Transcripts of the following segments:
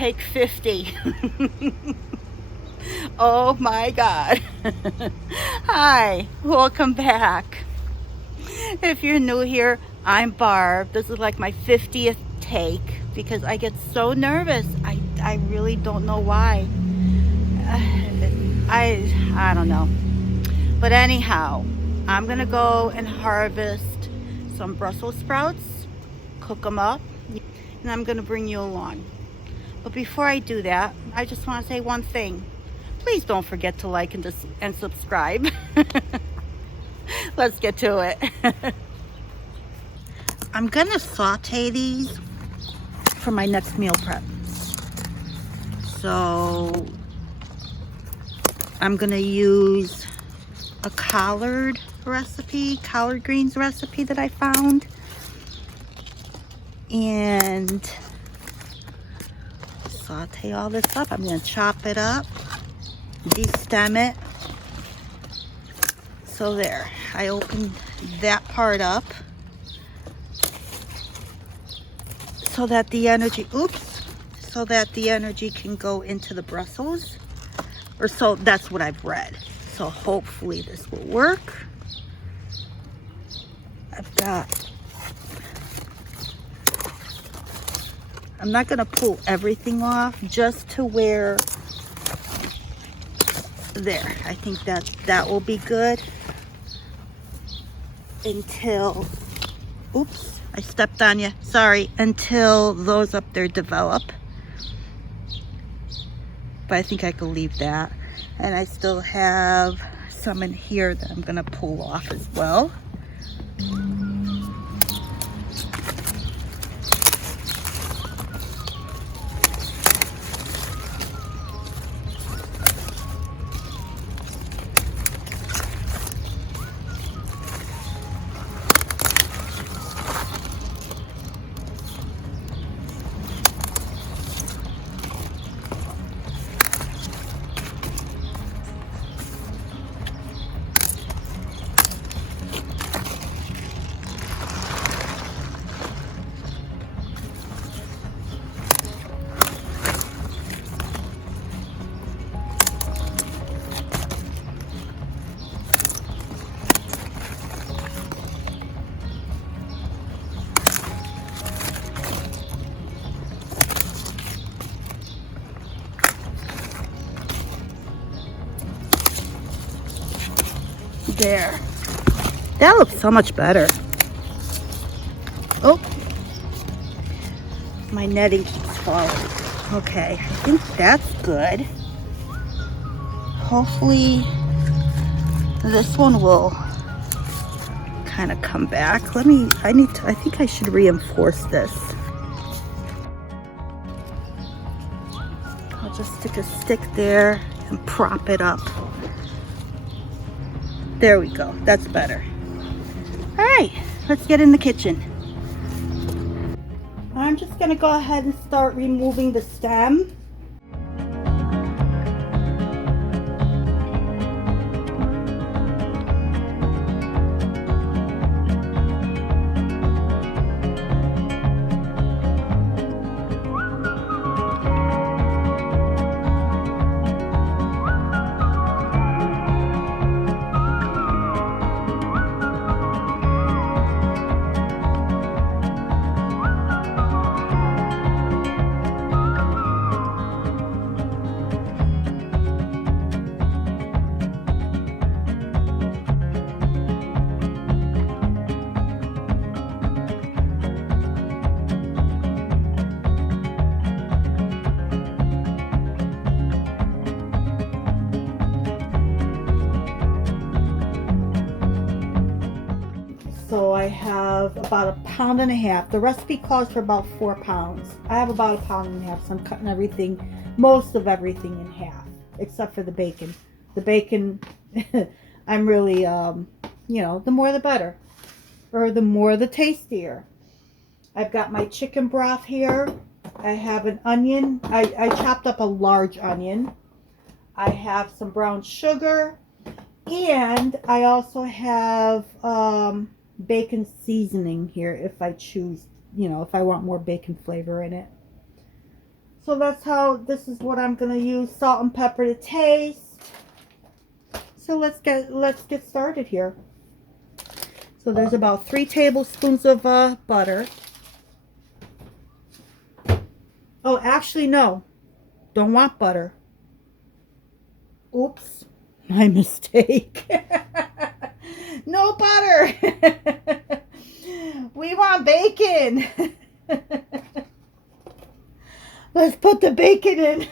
take 50. Oh my God. Hi, welcome back. If you're new here, I'm Barb. This is like my 50th take because I get so nervous. I really don't know why. I don't know. But anyhow, I'm gonna go and harvest some Brussels sprouts, cook them up, and I'm gonna bring you along. But before I do that, I just want to say one thing. Please don't forget to like and subscribe. Let's get to it. I'm gonna saute these for my next meal prep. So I'm gonna use a collard greens recipe that I found. And saute all this up. I'm gonna chop it up, destem it. So there, I opened that part up so that the energy, so that the energy can go into the Brussels, or so that's what I've read. So hopefully this will work. I'm not gonna pull everything off, just to where, there, I think that will be good until, oops, I stepped on you, sorry, until those up there develop. But I think I can leave that. And I still have some in here that I'm gonna pull off as well. There. That looks so much better. Oh, my netting keeps falling. Okay, I think that's good. Hopefully this one will kind of come back. I think I should reinforce this. I'll just stick a stick there and prop it up. There we go, that's better. All right, let's get in the kitchen. I'm just gonna go ahead and start removing the stem. So I have about 1.5 pounds. The recipe calls for about 4 pounds. I have about 1.5 pounds, so I'm cutting everything, most of everything in half, except for the bacon. The bacon, I'm really, you know, the more the better, or the more the tastier. I've got my chicken broth here. I have an onion. I chopped up a large onion. I have some brown sugar, and I also have bacon seasoning here if I choose, you know, if I want more bacon flavor in it. So that's how, this is what I'm going to use, salt and pepper to taste. So let's get started here. So there's about 3 tablespoons of butter. Oh, actually, no. Don't want butter. Oops. My mistake. No butter. We want bacon. Let's put the bacon in.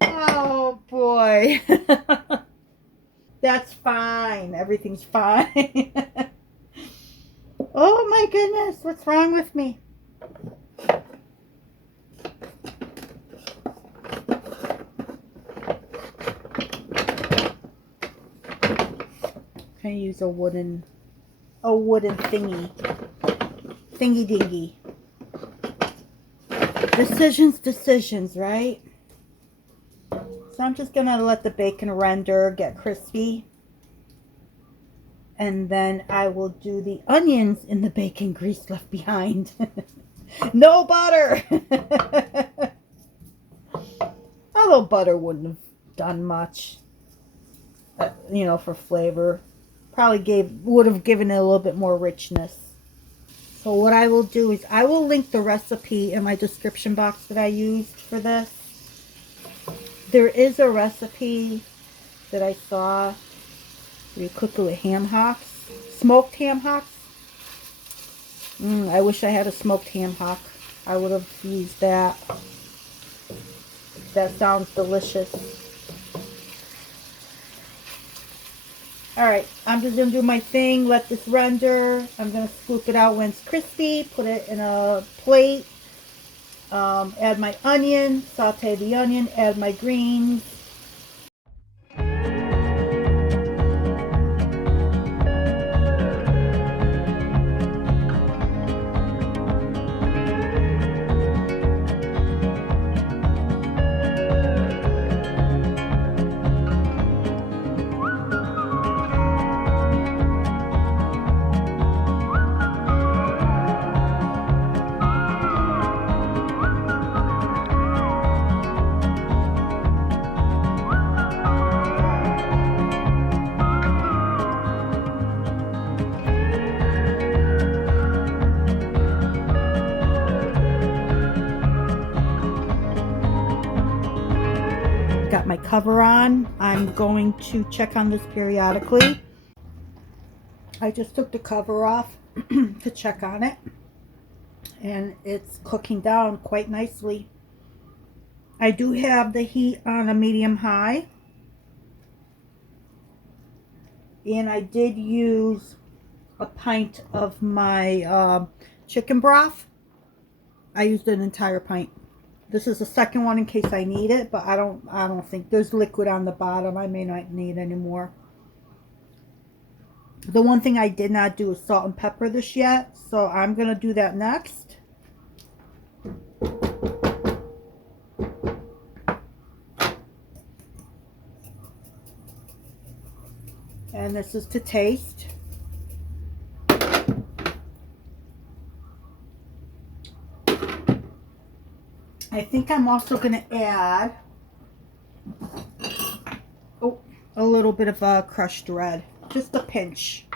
Oh, boy. That's fine. Everything's fine. Oh, my goodness. What's wrong with me? I use a wooden thingy dingy. Decisions, right? So I'm just gonna let the bacon render, get crispy, and then I will do the onions in the bacon grease left behind. No butter. Although butter wouldn't have done much, for flavor. Probably would have given it a little bit more richness. So what I will do is I will link the recipe in my description box that I used for this. There is a recipe that I saw where you cook it with ham hocks, smoked ham hocks. I wish I had a smoked ham hock. I would have used that. That sounds delicious. Alright, I'm just going to do my thing, let this render. I'm going to scoop it out when it's crispy, put it in a plate, add my onion, saute the onion, add my greens. Got my cover on. I'm going to check on this periodically. I just took the cover off to check on it, and it's cooking down quite nicely. I do have the heat on a medium high, and I did use a pint of my chicken broth. I used an entire pint. This is the second one in case I need it, but I don't think there's liquid on the bottom. I may not need any more. The one thing I did not do is salt and pepper this yet, so I'm going to do that next. And this is to taste. I think I'm also going to add a little bit of crushed red, just a pinch.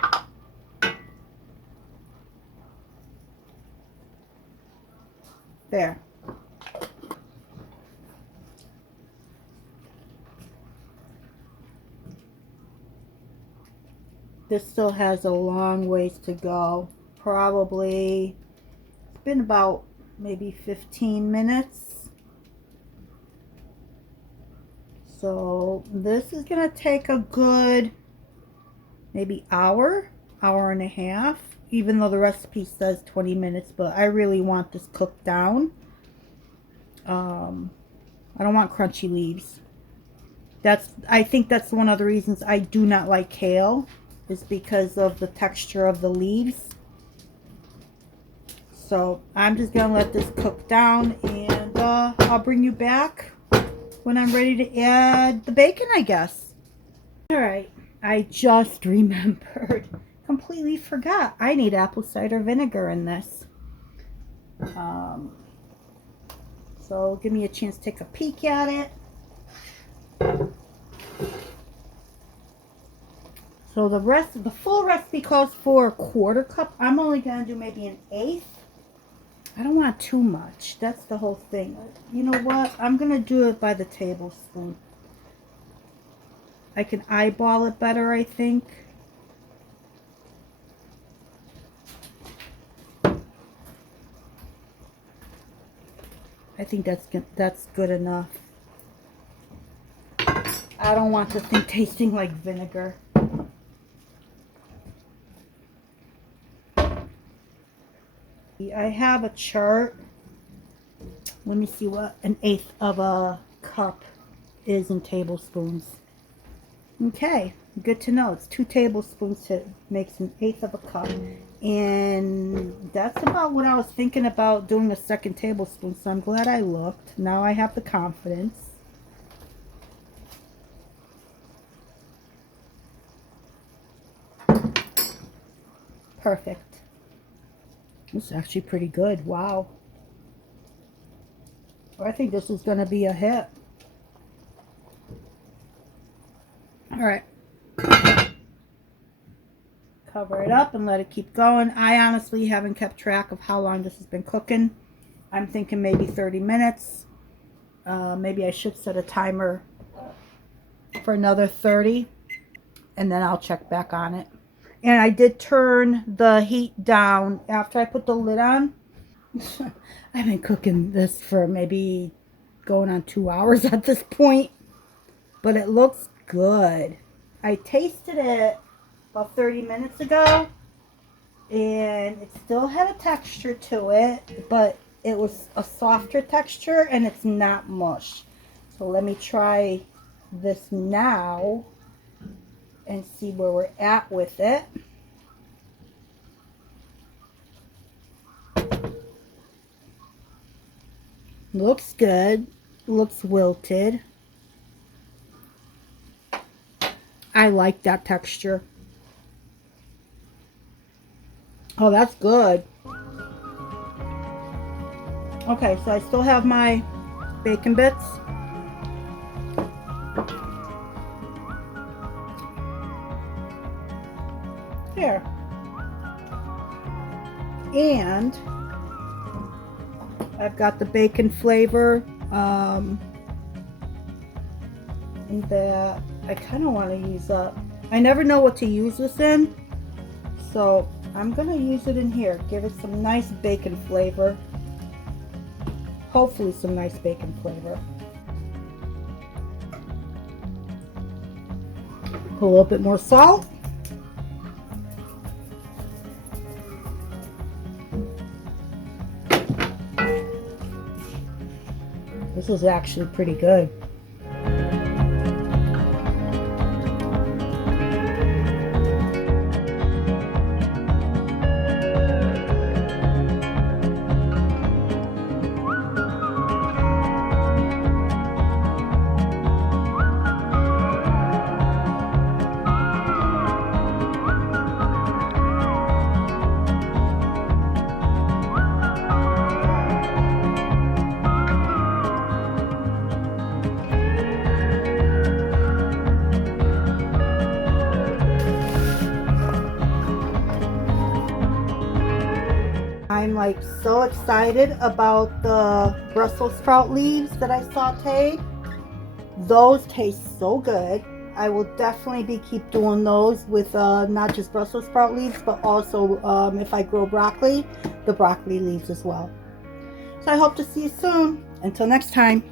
There. This still has a long ways to go. Probably, it's been about maybe 15 minutes. So this is going to take a good maybe hour and a half, even though the recipe says 20 minutes, but I really want this cooked down. I don't want crunchy leaves. I think that's one of the reasons I do not like kale, is because of the texture of the leaves. So I'm just going to let this cook down, and I'll bring you back when I'm ready to add the bacon, I guess. Alright, I just remembered. Completely forgot. I need apple cider vinegar in this. So give me a chance to take a peek at it. So the full recipe calls for a 1/4 cup. I'm only going to do maybe an 1/8. I don't want too much. That's the whole thing. You know what? I'm going to do it by the tablespoon. I can eyeball it better, I think. I think that's good enough. I don't want the thing tasting like vinegar. I have a chart. Let me see what an 1/8 of a cup is in tablespoons. Okay, good to know. It's 2 tablespoons to makes an 1/8 of a cup. And that's about what I was thinking about doing a second tablespoon. So I'm glad I looked. Now I have the confidence. Perfect. This is actually pretty good. Wow. I think this is going to be a hit. All right. Cover it up and let it keep going. I honestly haven't kept track of how long this has been cooking. I'm thinking maybe 30 minutes. Maybe I should set a timer for another 30 and then I'll check back on it. And I did turn the heat down after I put the lid on. I've been cooking this for maybe going on 2 hours at this point, but it looks good. I tasted it about 30 minutes ago and it still had a texture to it, but it was a softer texture and it's not mush. So let me try this now and see where we're at with it. Looks good. Looks wilted. I like that texture. Oh, that's good. Okay, so I still have my bacon bits. Here. And I've got the bacon flavor that I kind of want to use up. I never know what to use this in, so I'm going to use it in here. Give it some nice bacon flavor. Hopefully some nice bacon flavor. Put a little bit more salt. This is actually pretty good. I'm like so excited about the Brussels sprout leaves that I sauteed. Those taste so good. I will definitely keep doing those with not just Brussels sprout leaves, but also if I grow broccoli, the broccoli leaves as well. So I hope to see you soon. Until next time.